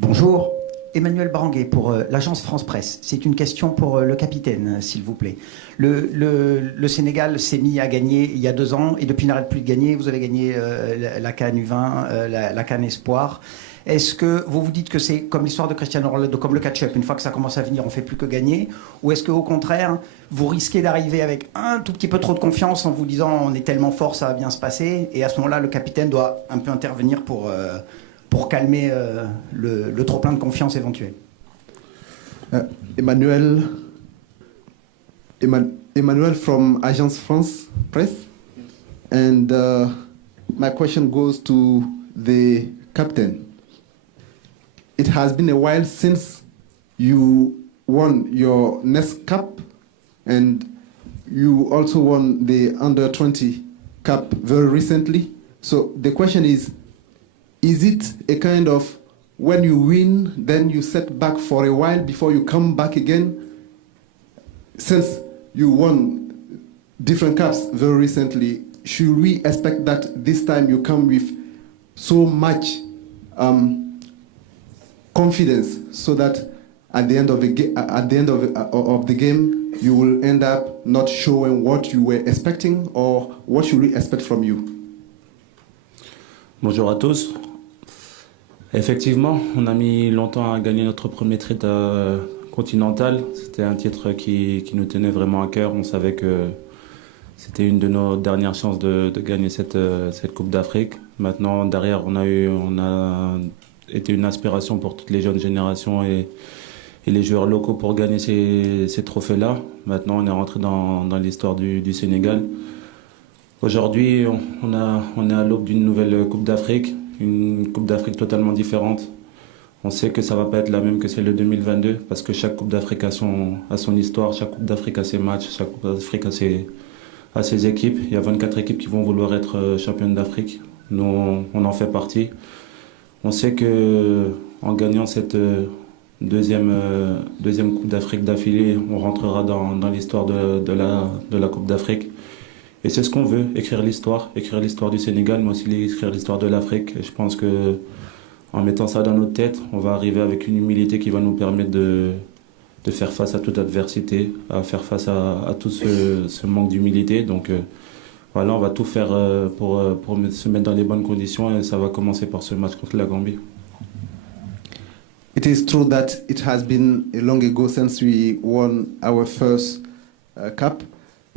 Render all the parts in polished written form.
Bonjour, Emmanuel Branguet pour l'agence France Presse. C'est une question pour le capitaine, s'il vous plaît. Le Sénégal s'est mis à gagner il y a 2 ans et depuis n'arrête plus de gagner. Vous avez gagné la CAN U20, la CAN Espoir. Est-ce que vous vous dites que c'est comme l'histoire de Cristiano Ronaldo, comme le catch-up, une fois que ça commence à venir, on ne fait plus que gagner? Ou est-ce qu'au contraire, vous risquez d'arriver avec un tout petit peu trop de confiance en vous disant on est tellement fort, ça va bien se passer, et à ce moment-là, le capitaine doit un peu intervenir pour calmer le trop-plein de confiance éventuel? Emmanuel from Agence France Presse. And my question goes to the captain. It has been a while since you won your next cup, and you also won the Under-20 Cup very recently. So the question is it a kind of when you win, then you set back for a while before you come back again? Since you won different cups very recently, should we expect that this time you come with so much confidence, so that at the end of the game, you will end up not showing what you were expecting, or what should we expect from you? Bonjour à tous. Effectivement, on a mis longtemps à gagner notre premier titre continental. C'était un titre qui nous tenait vraiment à cœur. On savait que c'était une de nos dernières chances de gagner cette Coupe d'Afrique. Maintenant, derrière, on a été une inspiration pour toutes les jeunes générations et les joueurs locaux pour gagner ces trophées-là. Maintenant, on est rentré dans l'histoire du Sénégal. Aujourd'hui, on est à l'aube d'une nouvelle Coupe d'Afrique, une Coupe d'Afrique totalement différente. On sait que ça ne va pas être la même que celle de 2022, parce que chaque Coupe d'Afrique a son histoire, chaque Coupe d'Afrique a ses matchs, chaque Coupe d'Afrique a ses équipes. Il y a 24 équipes qui vont vouloir être championnes d'Afrique. Nous, on en fait partie. On sait qu'en gagnant cette deuxième Coupe d'Afrique d'affilée, on rentrera dans l'histoire de la Coupe d'Afrique. Et c'est ce qu'on veut, écrire l'histoire du Sénégal, mais aussi écrire l'histoire de l'Afrique. Et je pense que en mettant ça dans notre tête, on va arriver avec une humilité qui va nous permettre de faire face à toute adversité, à faire face à tout ce manque d'humilité. Donc voilà, on va tout faire pour se mettre dans les bonnes conditions, et ça va commencer par ce match contre la Gambie. It is true that it has been a long ago since we won our first cup.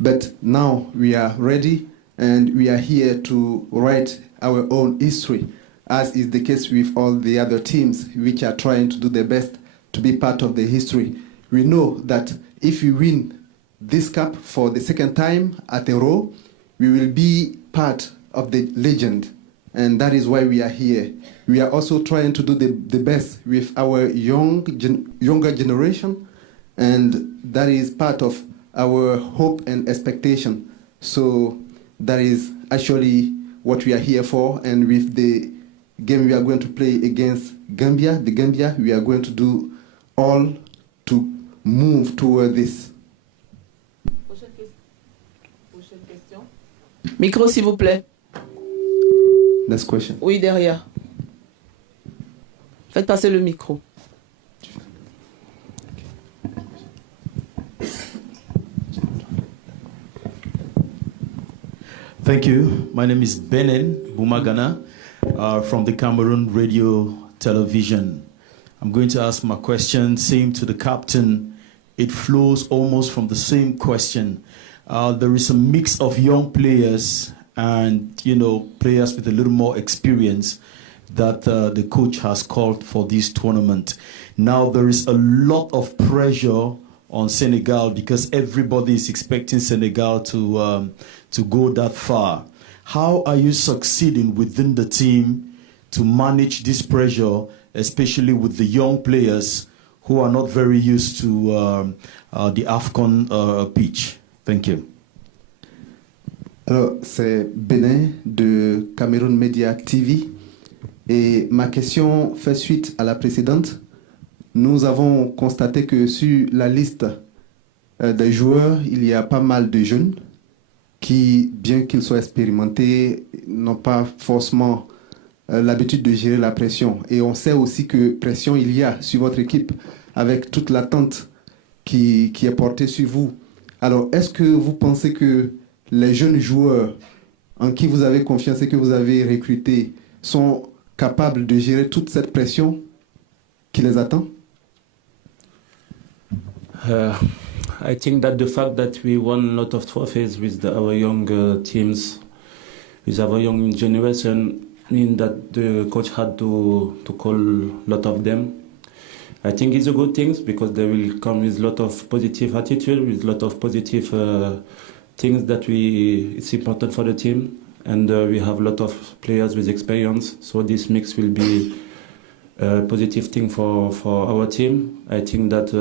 But now we are ready, and we are here to write our own history, as is the case with all the other teams which are trying to do their best to be part of the history. We know that if we win this cup for the second time at a row, we will be part of the legend, and that is why we are here. We are also trying to do the best with our younger generation, and that is part of our hope and expectation. So that is actually what we are here for. And with the game we are going to play against Gambia, we are going to do all to move toward this. Prochaine question. Micro, s'il vous plaît. Next question. Oui, derrière. Faites passer le micro. Thank you. My name is Benen Bumagana from the Cameroon Radio Television. I'm going to ask my question, same to the captain. It flows almost from the same question. There is a mix of young players and, players with a little more experience that the coach has called for this tournament. Now, there is a lot of pressure on Senegal because everybody is expecting Senegal to go that far. How are you succeeding within the team to manage this pressure, especially with the young players who are not very used to the AFCON pitch? Thank you. Alors, c'est Benin de Cameroon Media TV. Et ma question fait suite à la précédente. Nous avons constaté que sur la liste des joueurs, il y a pas mal de jeunes qui, bien qu'ils soient expérimentés, n'ont pas forcément l'habitude de gérer la pression. Et on sait aussi que pression il y a sur votre équipe avec toute l'attente qui est portée sur vous. Alors, est-ce que vous pensez que les jeunes joueurs en qui vous avez confiance et que vous avez recrutés sont capables de gérer toute cette pression qui les attend? I think that the fact that we won a lot of trophies with our young teams, with our young generation, mean that the coach had to call a lot of them. I think it's a good thing because they will come with a lot of positive attitude, with a lot of positive things that it's important for the team. And we have a lot of players with experience, so this mix will be a positive thing for our team. I think that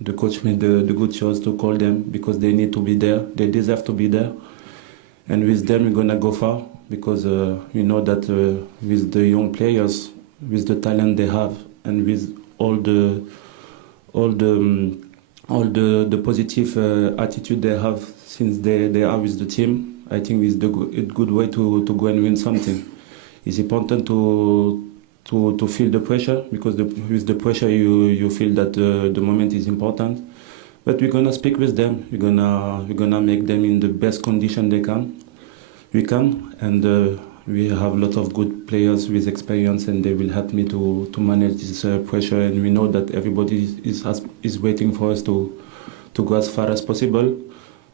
the coach made the good choice to call them because they need to be there. They deserve to be there. And with them, we're going to go far because we know that with the young players, with the talent they have, and with all the positive attitude they have since they are with the team, I think it's a good way to go and win something. It's important to feel the pressure because with the pressure you feel that the moment is important. But we're gonna speak with them. We're gonna make them in the best condition we can, and we have a lot of good players with experience, and they will help me to manage this pressure. And we know that everybody is waiting for us to go as far as possible.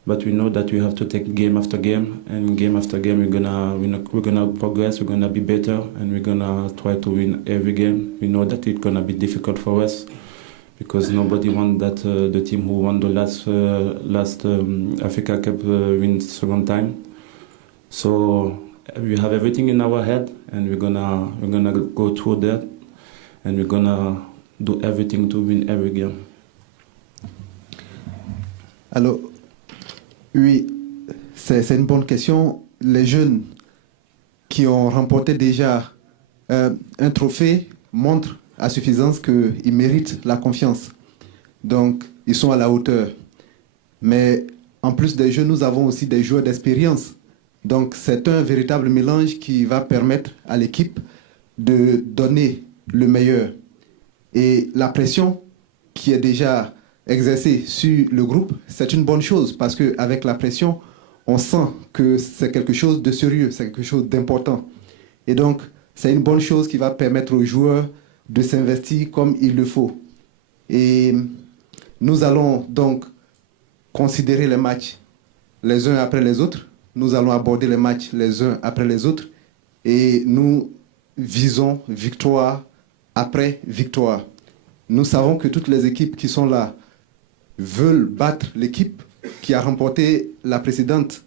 But we know that we have to take game after game, and game after game we're gonna progress. We're gonna be better, and we're gonna try to win every game. We know that it's gonna be difficult for us because nobody wants that the team who won the last Africa Cup win second time. So we have everything in our head, and we're gonna go through that, and we're gonna do everything to win every game. Alors, oui, c'est une bonne question. Les jeunes qui ont remporté déjà un trophée montrent à suffisance qu'ils méritent la confiance. Donc, ils sont à la hauteur. Mais en plus des jeunes, nous avons aussi des joueurs d'expérience. Donc, c'est un véritable mélange qui va permettre à l'équipe de donner le meilleur. Et la pression qui est déjà exercée sur le groupe, c'est une bonne chose parce qu'avec la pression, on sent que c'est quelque chose de sérieux, c'est quelque chose d'important. Et donc, c'est une bonne chose qui va permettre aux joueurs de s'investir comme il le faut. Et nous allons donc considérer les matchs les uns après les autres. Nous allons aborder les matchs les uns après les autres. Et nous visons victoire après victoire. Nous savons que toutes les équipes qui sont là veulent battre l'équipe qui a remporté la précédente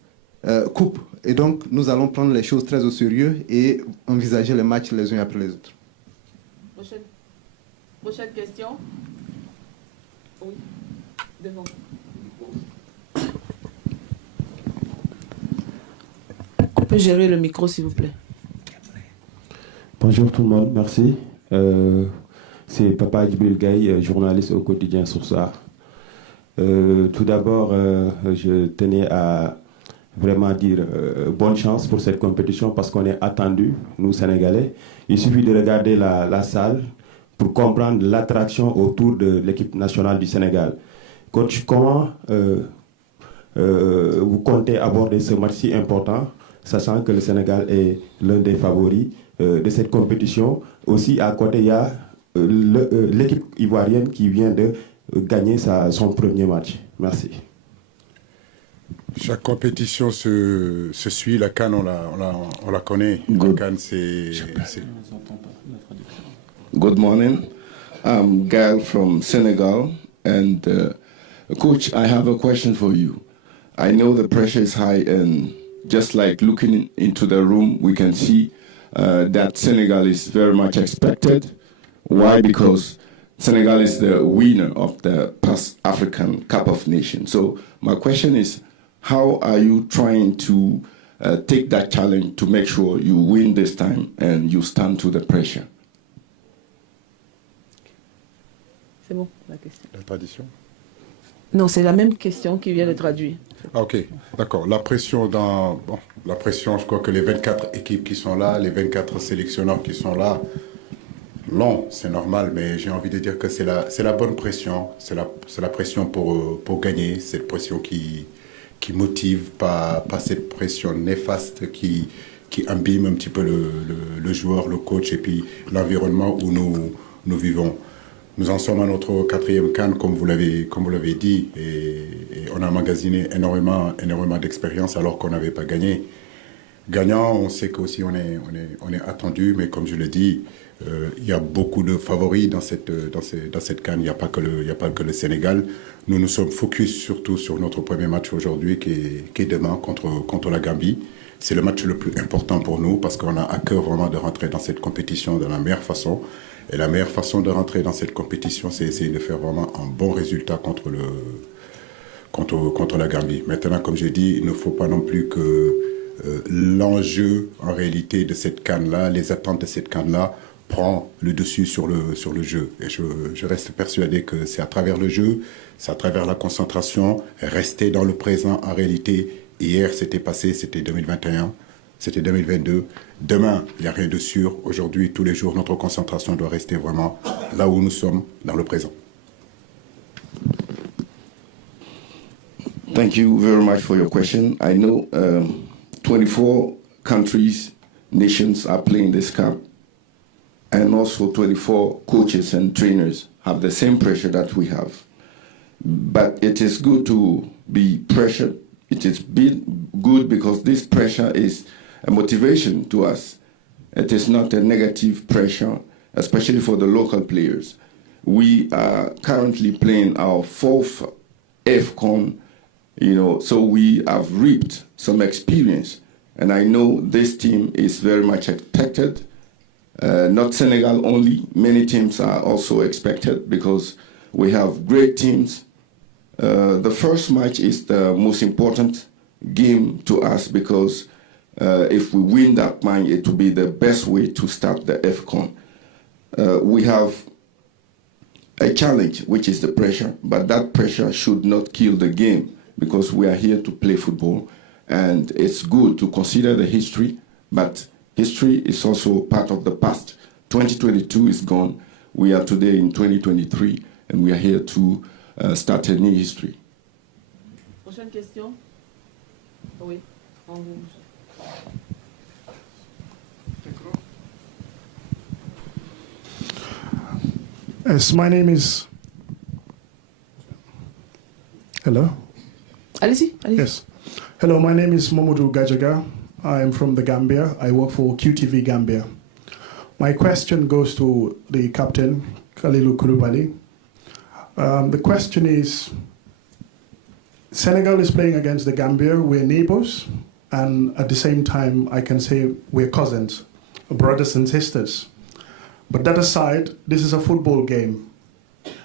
coupe. Et donc, nous allons prendre les choses très au sérieux et envisager les matchs les uns après les autres. Prochaine question. Oui, devant. On peut gérer le micro, s'il vous plaît. Bonjour tout le monde, merci. C'est Papa Djibril Gaye, journaliste au quotidien Source. Tout d'abord, je tenais à vraiment dire bonne chance pour cette compétition parce qu'on est attendu, nous Sénégalais. Il suffit de regarder la salle pour comprendre l'attraction autour de l'équipe nationale du Sénégal. Coach, comment vous comptez aborder ce match si important, sachant que le Sénégal est l'un des favoris de cette compétition? Aussi, à côté, il y a l'équipe ivoirienne qui vient de gagner son premier match. Merci. Chaque compétition se suit. La CAN, on la connaît. Good. La CAN, c'est... Good morning. I'm Gael from Senegal. And Coach, I have a question for you. I know the pressure is high, and just like looking into the room, we can see that Senegal is very much expected. Why? Because Senegal is the winner of the past African Cup of Nations. So my question is, how are you trying to take that challenge to make sure you win this time and you stand to the pressure? C'est bon, la question. La tradition. Non, c'est la même question qui vient de traduire. Ah, ok, d'accord. La pression, je crois que les 24 équipes qui sont là, les 24 sélectionneurs qui sont là, non, c'est normal, mais j'ai envie de dire que c'est la bonne pression. C'est la pression pour gagner, cette pression qui motive, pas cette pression néfaste qui abîme un petit peu le joueur, le coach et puis l'environnement où nous vivons. Nous en sommes à notre 4e CAN, comme vous l'avez dit, et on a emmagasiné énormément d'expérience alors qu'on n'avait pas gagné. Gagnant, on sait qu'aussi on est attendu, mais comme je le dis, il y a beaucoup de favoris dans cette CAN. Il n'y a pas que le Sénégal. Nous sommes focus surtout sur notre premier match aujourd'hui, qui est demain contre la Gambie. C'est le match le plus important pour nous parce qu'on a à cœur vraiment de rentrer dans cette compétition de la meilleure façon. Et la meilleure façon de rentrer dans cette compétition, c'est essayer de faire vraiment un bon résultat contre la Gambie. Maintenant, comme j'ai dit, il ne faut pas non plus que l'enjeu, en réalité, de cette CAN-là, les attentes de cette CAN-là, prend le dessus sur le jeu. Et je reste persuadé que c'est à travers le jeu, c'est à travers la concentration, rester dans le présent. En réalité, hier, c'était passé, c'était 2021. C'était 2022. Demain, il n'y a rien de sûr. Aujourd'hui, tous les jours, notre concentration doit rester vraiment là où nous sommes, dans le présent. Thank you very much for your question. I know 24 countries, nations are playing this cup, and also 24 coaches and trainers have the same pressure that we have. But it is good to be pressured. It is good because this pressure is a motivation to us. It is not a negative pressure, especially for the local players. We are currently playing our 4th AFCON, so we have reaped some experience. And I know this team is very much expected. Not Senegal only, many teams are also expected because we have great teams. The first match is the most important game to us because if we win that match, it will be the best way to start the AFCON. We have a challenge, which is the pressure, but that pressure should not kill the game because we are here to play football, and it's good to consider the history, but history is also part of the past. 2022 is gone. We are today in 2023, and we are here to start a new history. Prochaine question. Oui, en rouge. Yes, my name is... Hello? Allez-y. Yes. Hello, my name is Mamadou Gajaga. I am from the Gambia. I work for QTV Gambia. My question goes to the captain, Kalilou Koulibaly. The question is, Senegal is playing against the Gambia. We're neighbors, and at the same time, I can say we're cousins, brothers and sisters. But that aside, this is a football game.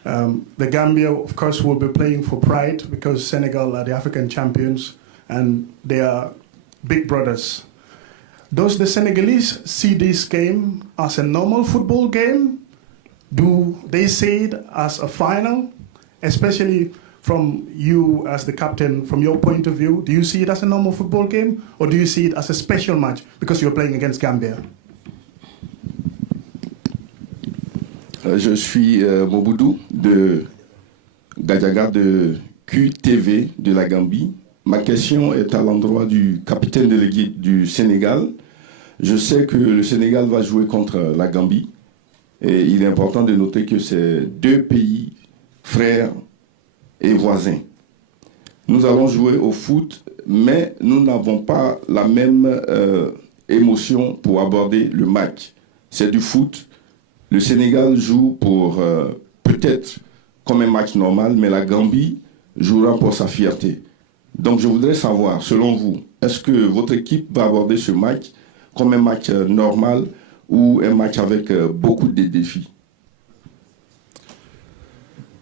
The Gambia, of course, will be playing for pride because Senegal are the African champions and they are big brothers. Does the Senegalese see this game as a normal football game? Do they see it as a final? Especially from you as the captain, from your point of view, do you see it as a normal football game or do you see it as a special match because you're playing against Gambia? Je suis Moboudou de Gadjaga de QTV de la Gambie. Ma question est à l'endroit du capitaine de l'équipe du Sénégal. Je sais que le Sénégal va jouer contre la Gambie et il est important de noter que c'est 2 pays frères et voisins. Nous allons jouer au foot, mais nous n'avons pas la même émotion pour aborder le match. C'est du foot. Le Sénégal joue pour peut-être comme un match normal, mais la Gambie jouera pour sa fierté. Donc je voudrais savoir, selon vous, est-ce que votre équipe va aborder ce match comme un match normal ou un match avec beaucoup de défis?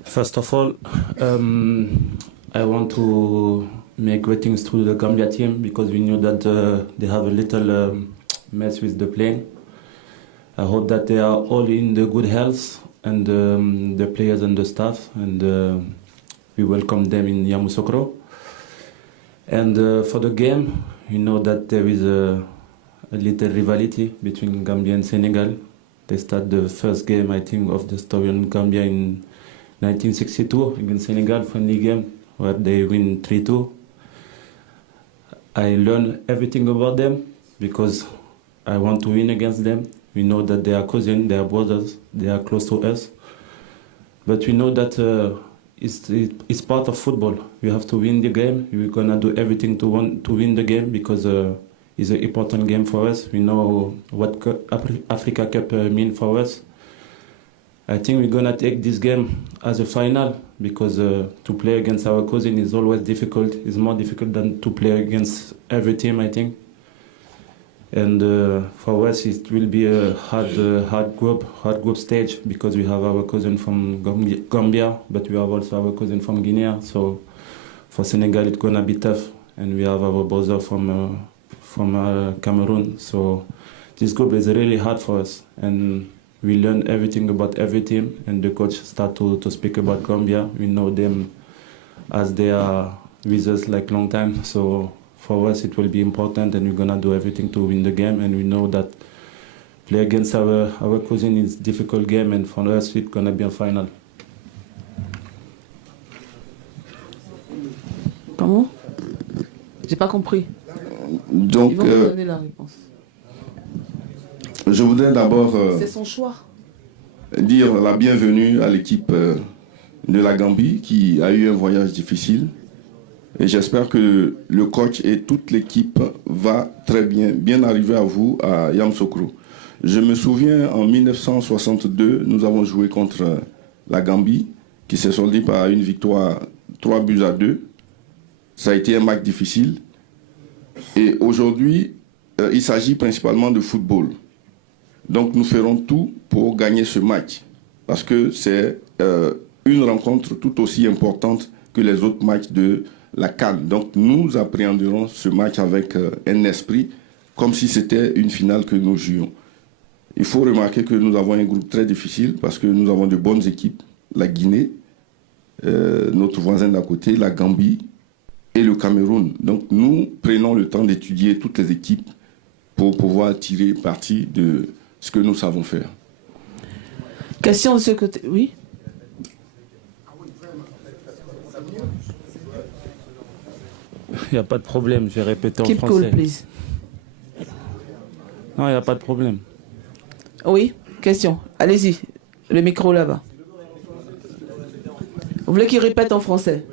First of all, I want to make greetings to the Gambia team because we knew that they have a little mess with the plane. I hope that they are all in the good health and the players and the staff, and we welcome them in Yamoussoukro. And for the game, you know that there is a little rivalry between Gambia and Senegal. They start the first game, I think, of the story in Gambia in 1962 against Senegal, friendly game, where they win 3-2. I learned everything about them because I want to win against them. We know that they are cousins, they are brothers, they are close to us. But we know that it's part of football. We have to win the game. We're going to do everything to win the game because it's an important game for us. We know what Africa Cup means for us. I think we're going to take this game as a final because to play against our cousin is always difficult. It's more difficult than to play against every team, I think. And for us, it will be a hard group stage because we have our cousin from Gambia, but we have also our cousin from Guinea. So for Senegal, it's gonna be tough, and we have our brother from Cameroon. So this group is really hard for us, and we learn everything about every team. And the coach start to speak about Gambia. We know them as they are with us like long time. So for us, it will be important, and we're gonna do everything to win the game. And we know that play against our cousin is a difficult game, and for us, it's gonna be a final. Comment? J'ai pas compris. Donc, Ils vont me donner la réponse. je voudrais d'abord C'est son choix. dire la bienvenue à l'équipe de la Gambie qui a eu un voyage difficile. Et j'espère que le coach et toute l'équipe va très bien arriver à vous à Yamoussoukro. Je me souviens en 1962, nous avons joué contre la Gambie qui s'est soldée par une victoire 3-2. Ça a été un match difficile. Et aujourd'hui, il s'agit principalement de football. Donc nous ferons tout pour gagner ce match. Parce que c'est une rencontre tout aussi importante que les autres matchs de la CAN. Donc nous appréhenderons ce match avec un esprit comme si c'était une finale que nous jouions. Il faut remarquer que nous avons un groupe très difficile parce que nous avons de bonnes équipes. La Guinée, notre voisin d'à côté, la Gambie et le Cameroun. Donc nous prenons le temps d'étudier toutes les équipes pour pouvoir tirer parti de ce que nous savons faire. Question de ce côté. Oui. Il n'y a pas de problème, je vais répéter en Keep français. cool, please. Non, il n'y a pas de problème. Oui, question. Allez-y, le micro là-bas. Vous voulez qu'il répète en français?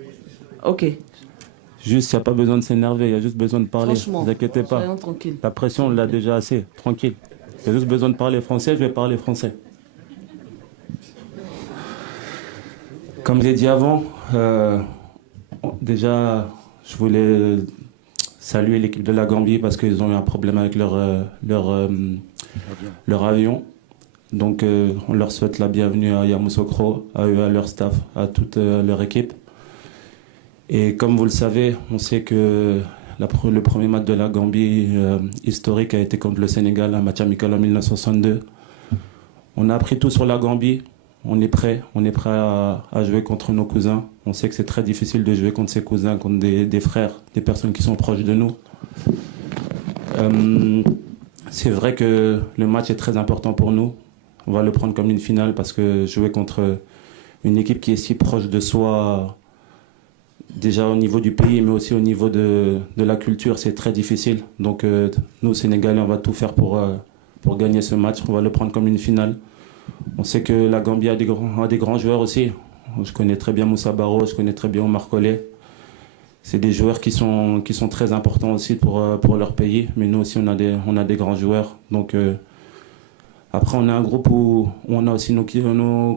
Ok. Juste, il n'y a pas besoin de s'énerver, il y a juste besoin de parler. Franchement, Ne vous inquiétez pas. soyons tranquilles. La pression, on l'a déjà assez. Tranquille. Il y a juste besoin de parler français, je vais parler français. Comme j'ai dit avant, déjà, je voulais saluer l'équipe de la Gambie parce qu'ils ont eu un problème avec leur avion. Donc, on leur souhaite la bienvenue à Yamoussoukro, à eux, à leur staff, à toute leur équipe. Et comme vous le savez, on sait que le premier match de la Gambie historique a été contre le Sénégal, un match amical en 1962. On a appris tout sur la Gambie. On est prêt à jouer contre nos cousins. On sait que c'est très difficile de jouer contre ses cousins, contre des frères, des personnes qui sont proches de nous. C'est vrai que le match est très important pour nous. On va le prendre comme une finale parce que jouer contre une équipe qui est si proche de soi, déjà au niveau du pays, mais aussi au niveau de la culture, c'est très difficile. Donc nous, Sénégalais, on va tout faire pour gagner ce match. On va le prendre comme une finale. On sait que la Gambie a des grands joueurs aussi. Je connais très bien Moussa Barrow, je connais très bien Omar Colley. C'est des joueurs qui sont très importants aussi pour leur pays. Mais nous aussi, on a des grands joueurs. Donc après, on a un groupe où on a aussi nos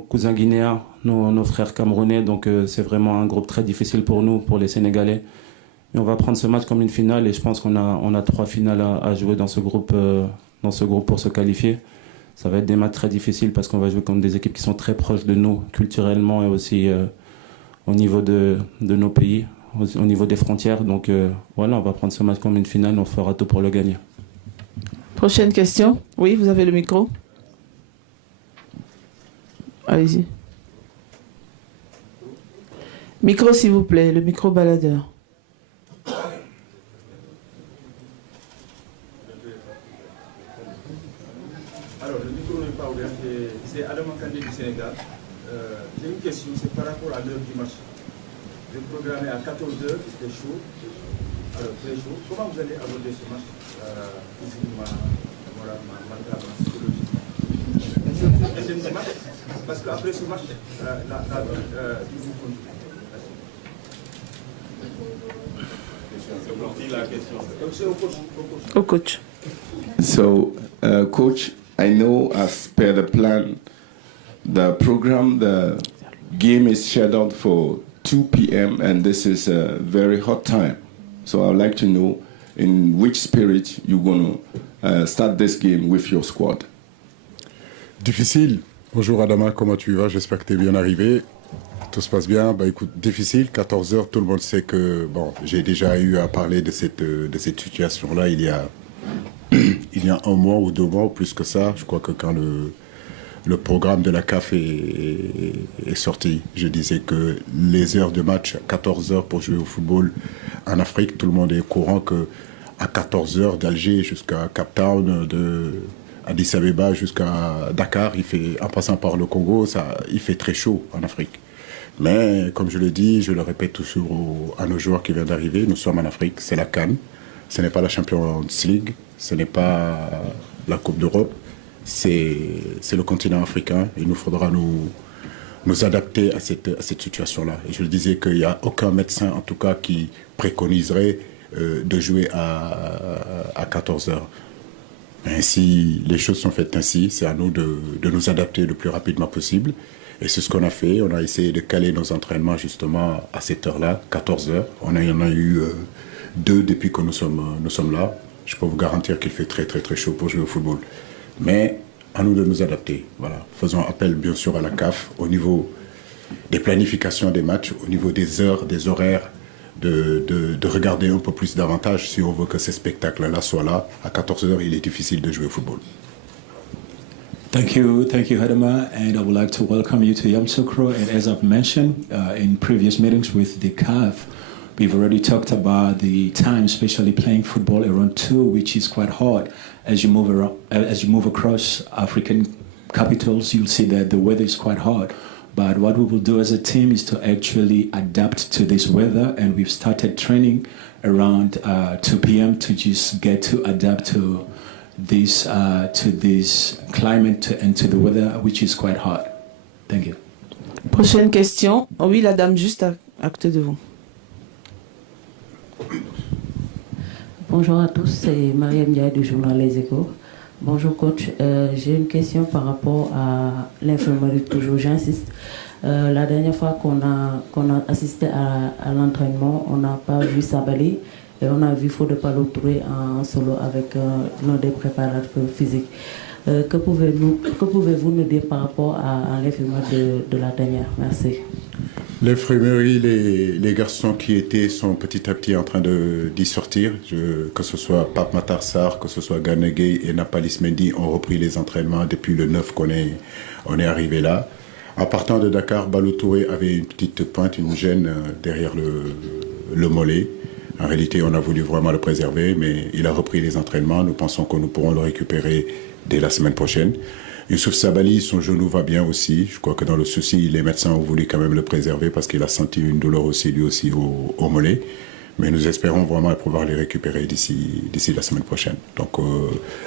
cousins guinéens, nos frères camerounais. Donc c'est vraiment un groupe très difficile pour nous, pour les Sénégalais. Mais on va prendre ce match comme une finale et je pense qu'on a 3 finales à jouer dans ce groupe pour se qualifier. Ça va être des matchs très difficiles parce qu'on va jouer contre des équipes qui sont très proches de nous, culturellement et aussi au niveau de nos pays, au niveau des frontières. Donc voilà, on va prendre ce match comme une finale, on fera tout pour le gagner. Prochaine question. Oui, vous avez le micro. Allez-y. Micro, s'il vous plaît, le micro baladeur. Alors, le micro n'est pas ouvert, c'est Adam Kandé du Sénégal. J'ai une question, c'est par rapport à l'heure du match. J'ai programmé à 14h, c'était chaud. Alors, très chaud. Comment vous allez aborder ce match physiquement, moralement, psychologiquement? Parce qu'après ce match, il vous continue. Au coach. So, coach, I know as per the plan, the program, the game is scheduled for 2 p.m. and this is a very hot time. So I'd like to know in which spirit you're going to start this game with your squad. Difficile. Bonjour Adama, comment tu vas? J'espère que tu es bien arrivé. Tout se passe bien. Bah écoute, difficile, 14h, tout le monde sait que bon, j'ai déjà eu à parler de cette situation-là il y a un mois ou 2 mois ou plus que ça. Je crois que quand le programme de la CAF est sorti, je disais que les heures de match, 14h pour jouer au football en Afrique, tout le monde est au courant que à 14h d'Alger jusqu'à Cape Town, de Addis Abeba jusqu'à Dakar, en passant par le Congo, il fait très chaud en Afrique. Mais comme je le dis, je le répète toujours à nos joueurs qui viennent d'arriver, nous sommes en Afrique, c'est la CAN, ce n'est pas la Champions League, ce n'est pas la Coupe d'Europe, c'est le continent africain. Il nous faudra nous adapter à cette situation-là. Et je le disais qu'il n'y a aucun médecin, en tout cas, qui préconiserait de jouer à 14h. Mais si les choses sont faites ainsi, c'est à nous de nous adapter le plus rapidement possible. Et c'est ce qu'on a fait. On a essayé de caler nos entraînements justement à cette heure-là, 14h. On en a eu 2 depuis que nous sommes là. Je peux vous garantir qu'il fait très très très chaud pour jouer au football. Mais à nous de nous adapter. Voilà. Faisons appel bien sûr à la CAF au niveau des planifications des matchs, au niveau des heures, des horaires, de regarder un peu plus davantage si on veut que ces spectacles-là soient là. À 14h, il est difficile de jouer au football. Thank you, Hadama, and I would like to welcome you to Yamoussoukro. And as I've mentioned in previous meetings with the CAF, we've already talked about the time, especially playing football around 2, which is quite hard. As you move across African capitals, you'll see that the weather is quite hard. But what we will do as a team is to actually adapt to this weather, and we've started training around 2 p.m. to just get to adapt to this climate and to the weather, which is quite hot. Thank you. Prochaine question. Oh oui, la dame juste à côté de vous. Bonjour à tous, c'est Mariam Ndiaye du journal Les Échos. Bonjour coach, j'ai une question par rapport à l'infirmerie, toujours j'insiste. La dernière fois qu'on a assisté à l'entraînement, on n'a pas vu Sabali et on a vu Fodé Ballo-Touré en solo avec l'un des préparateurs physiques. Que pouvez-vous nous dire par rapport à l'infirmerie de la dernière? Merci. L'infirmerie, les garçons qui sont petit à petit en train d'y sortir, que ce soit Pape Matar Sarr, que ce soit Gana Gueye et Nampalys Mendy ont repris les entraînements depuis le 9 qu'on est arrivé là. En partant de Dakar, Ballo-Touré avait une petite pointe, une gêne derrière le mollet. En réalité, on a voulu vraiment le préserver, mais il a repris les entraînements. Nous pensons que nous pourrons le récupérer dès la semaine prochaine. Youssouf Sabaly, son genou va bien aussi. Je crois que dans le souci, les médecins ont voulu quand même le préserver parce qu'il a senti une douleur aussi, lui aussi, au mollet. Mais nous espérons vraiment pouvoir les récupérer d'ici la semaine prochaine. Donc,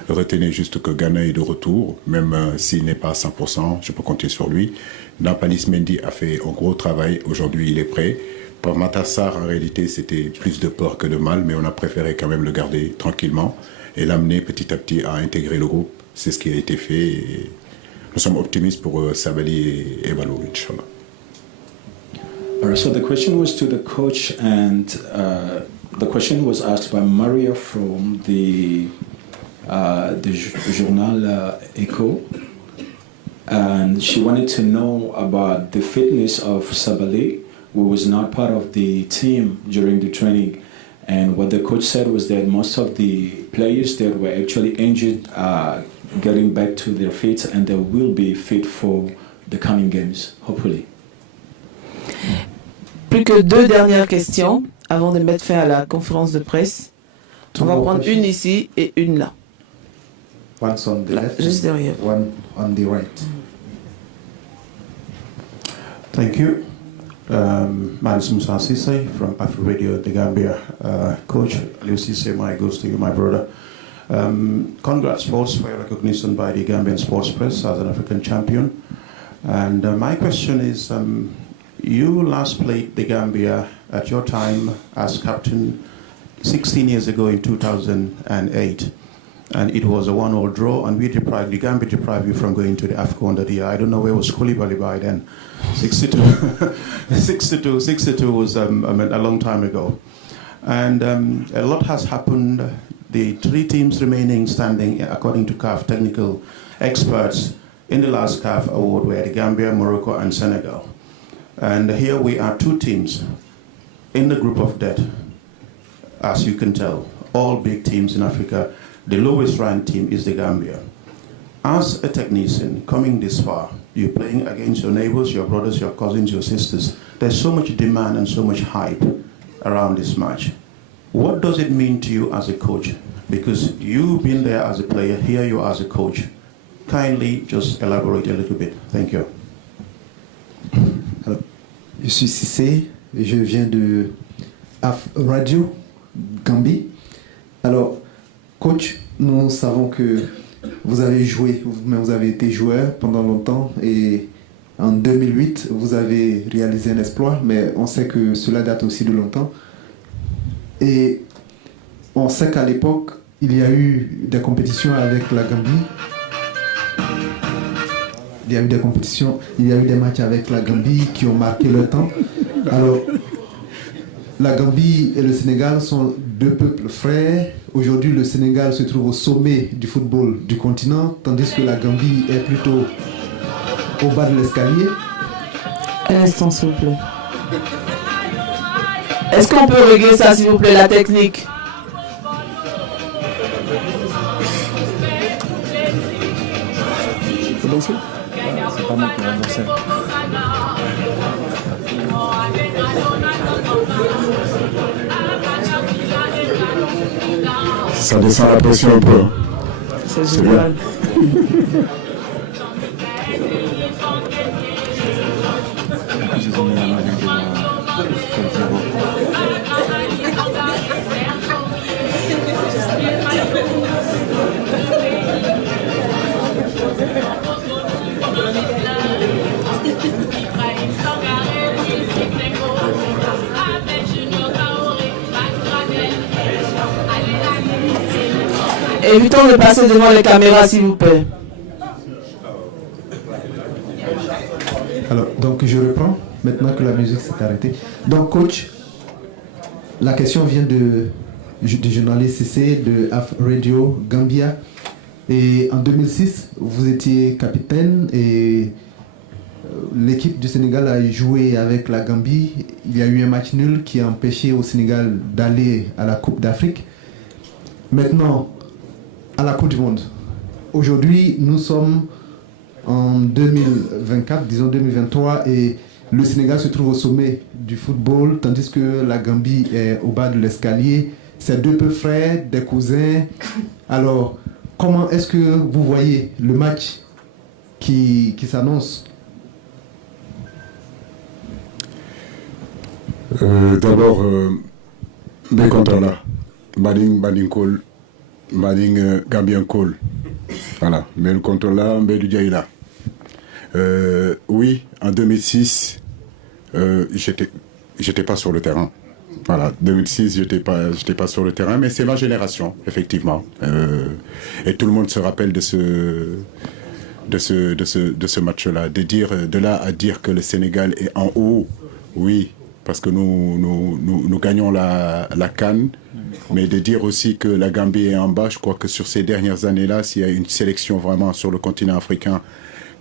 retenez juste que Gana est de retour, même s'il n'est pas à 100%, je peux compter sur lui. Nampalys Mendy a fait un gros travail. Aujourd'hui, il est prêt. Pour Matar Sarr, en réalité, c'était plus de peur que de mal, mais on a préféré quand même le garder tranquillement et l'amener petit à petit à intégrer le groupe. C'est ce qui a été fait. Et nous sommes optimistes pour Sabali et Ballo, Inch'Allah. All right, so the question was to the coach, and the question was asked by Maria from the journal Echo, and she wanted to know about the fitness of Sabali, who was not part of the team during the training. And what the coach said was that most of the players that were actually injured are getting back to their feet, and they will be fit for the coming games, hopefully. Plus que 2 dernières questions avant de mettre fin à la conférence de presse. On va prendre une ici et une là. One's on the left, juste derrière. one on the right. Thank you. My name is Musa Sisse from Afro Radio, the Gambia. Coach Lucy Sisse, my goes to you, my brother. Congrats first for your recognition by the Gambian sports press as an African champion. And my question is, you last played the Gambia at your time as captain 16 years ago in 2008. And it was a 1-1 draw, and the Gambia deprived you from going to the AFCON that year. I don't know where was Koulibaly by then. 62 was a long time ago. And a lot has happened. The 3 teams remaining standing, according to CAF technical experts, in the last CAF award were the Gambia, Morocco, and Senegal. And here we are 2 teams in the group of death, as you can tell, all big teams in Africa. The lowest ranked team is the Gambia. As a technician, coming this far, you're playing against your neighbors, your brothers, your cousins, your sisters. There's so much demand and so much hype around this match. What does it mean to you as a coach? Because you've been there as a player, here you are as a coach. Kindly just elaborate a little bit. Thank you. Alors, je suis Sisse, je viens de Afro Radio, Gambie. Alors, coach, nous savons que vous avez joué, vous avez été joueur pendant longtemps et en 2008, vous avez réalisé un exploit, mais on sait que cela date aussi de longtemps. Et on sait qu'à l'époque, il y a eu des compétitions avec la Gambie. Il y a eu des compétitions, il y a eu des matchs avec la Gambie qui ont marqué le temps. Alors, la Gambie et le Sénégal sont 2 peuples frères. Aujourd'hui, le Sénégal se trouve au sommet du football du continent, tandis que la Gambie est plutôt au bas de l'escalier. Un instant, s'il vous plaît. Est-ce qu'on peut régler ça, s'il vous plaît, la technique? C'est pas moi qui vais danser. Ça descend la pression un peu. C'est génial. Évitons de passer devant les caméras, s'il vous plaît. Alors, donc je reprends, maintenant que la musique s'est arrêtée. Donc, coach, la question vient du journaliste CC de Afro Radio Gambia. Et en 2006, vous étiez capitaine et l'équipe du Sénégal a joué avec la Gambie. Il y a eu un match nul qui a empêché au Sénégal d'aller à la Coupe d'Afrique. Maintenant, à la Coupe du Monde. Aujourd'hui, nous sommes en 2024, disons 2023, et le Sénégal se trouve au sommet du football, tandis que la Gambie est au bas de l'escalier. C'est 2 peu frères, des cousins. Alors, comment est-ce que vous voyez le match qui s'annonce? D'abord, Bekontona, Bading Cole. Mading Gambien Cole. Voilà, mais le contrôle là, mais du Jaïla. Oui, en 2006, j'étais pas sur le terrain. Voilà, 2006, j'étais pas sur le terrain, mais c'est ma génération, effectivement. Et tout le monde se rappelle de ce match-là. De là à dire que le Sénégal est en haut, oui, parce que nous gagnons la CAN. Mais de dire aussi que la Gambie est en bas, je crois que sur ces dernières années-là, s'il y a une sélection vraiment sur le continent africain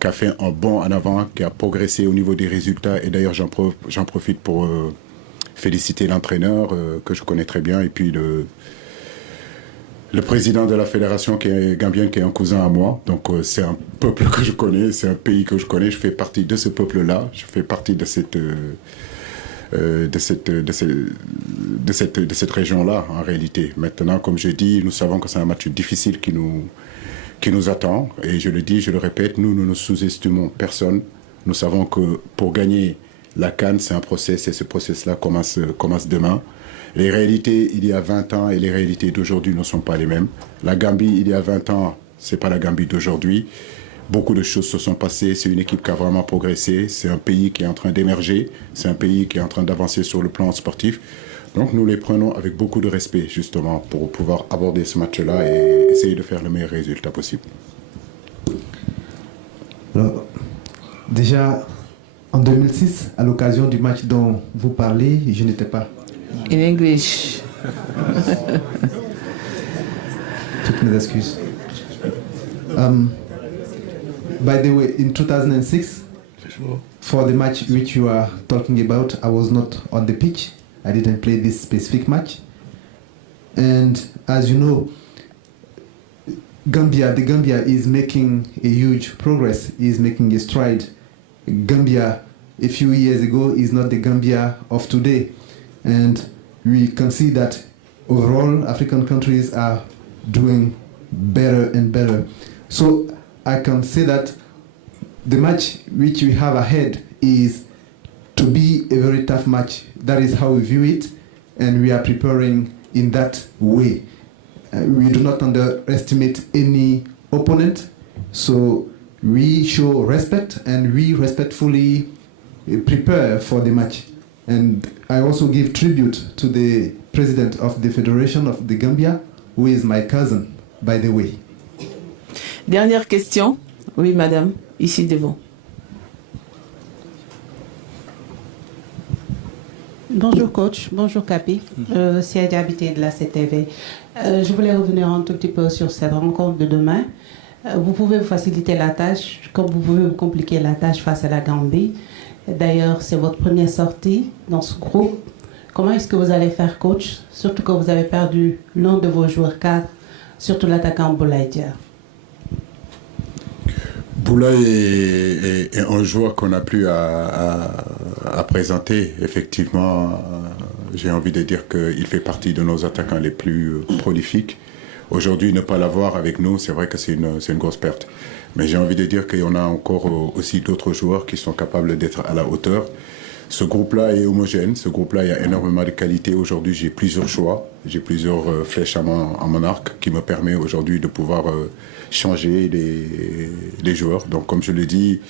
qui a fait un bond en avant, qui a progressé au niveau des résultats, et d'ailleurs j'en profite pour féliciter l'entraîneur que je connais très bien, et puis le président de la fédération qui est gambien, qui est un cousin à moi. Donc c'est un peuple que je connais, c'est un pays que je connais, je fais partie de ce peuple-là, je fais partie de cette région-là, en réalité. Maintenant, comme je dis, nous savons que c'est un match difficile qui qui nous attend. Et je le dis, je le répète, nous ne sous-estimons personne. Nous savons que pour gagner la CAN, c'est un process et ce process-là commence demain. Les réalités il y a 20 ans et les réalités d'aujourd'hui ne sont pas les mêmes. La Gambie il y a 20 ans, ce n'est pas la Gambie d'aujourd'hui. Beaucoup de choses se sont passées, c'est une équipe qui a vraiment progressé, c'est un pays qui est en train d'émerger, c'est un pays qui est en train d'avancer sur le plan sportif. Donc nous les prenons avec beaucoup de respect justement pour pouvoir aborder ce match-là et essayer de faire le meilleur résultat possible. Alors, déjà, en 2006, à l'occasion du match dont vous parlez, je n'étais pas. In English. Toutes mes excuses. By the way, in 2006, for the match which you are talking about, I was not on the pitch. I didn't play this specific match. And as you know, the Gambia is making a huge progress, is making a stride. Gambia, a few years ago, is not the Gambia of today. And we can see that overall African countries are doing better and better. So I can say that the match which we have ahead is to be a very tough match. That is how we view it, and we are preparing in that way. We do not underestimate any opponent, so we show respect and we respectfully prepare for the match. And I also give tribute to the president of the Federation of the Gambia, who is my cousin, by the way. Dernière question. Oui, madame, ici devant. Bonjour coach, bonjour Capi, c'est Habité de la CTV. Je voulais revenir un tout petit peu sur cette rencontre de demain. Vous pouvez vous faciliter la tâche, comme vous pouvez vous compliquer la tâche face à la Gambie. D'ailleurs, c'est votre première sortie dans ce groupe. Comment est-ce que vous allez faire, coach, surtout que vous avez perdu l'un de vos joueurs cadres, surtout l'attaquant Boulaye Dia? Boulaye est un joueur qu'on n'a plus à présenter. Effectivement, j'ai envie de dire qu'il fait partie de nos attaquants les plus prolifiques. Aujourd'hui, ne pas l'avoir avec nous, c'est vrai que c'est une grosse perte. Mais j'ai envie de dire qu'il y en a encore aussi d'autres joueurs qui sont capables d'être à la hauteur. Ce groupe-là est homogène, ce groupe-là, il y a énormément de qualité. Aujourd'hui, j'ai plusieurs choix, j'ai plusieurs flèches à mon arc qui me permet aujourd'hui de pouvoir changer les joueurs. Donc, comme je l'ai dit,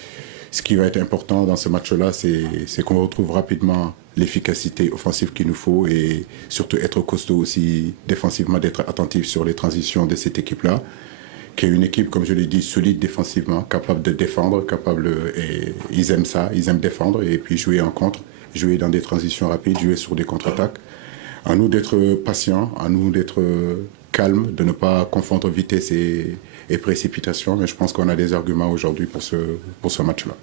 ce qui va être important dans ce match-là, c'est qu'on retrouve rapidement l'efficacité offensive qu'il nous faut et surtout être costaud aussi défensivement, d'être attentif sur les transitions de cette équipe-là, qui est une équipe, comme je l'ai dit, solide défensivement, capable de défendre, et ils aiment ça, ils aiment défendre et puis jouer en contre, jouer dans des transitions rapides, jouer sur des contre-attaques. À nous d'être patients, à nous d'être calmes, de ne pas confondre vitesse et précipitation, mais je pense qu'on a des arguments aujourd'hui pour ce match-là.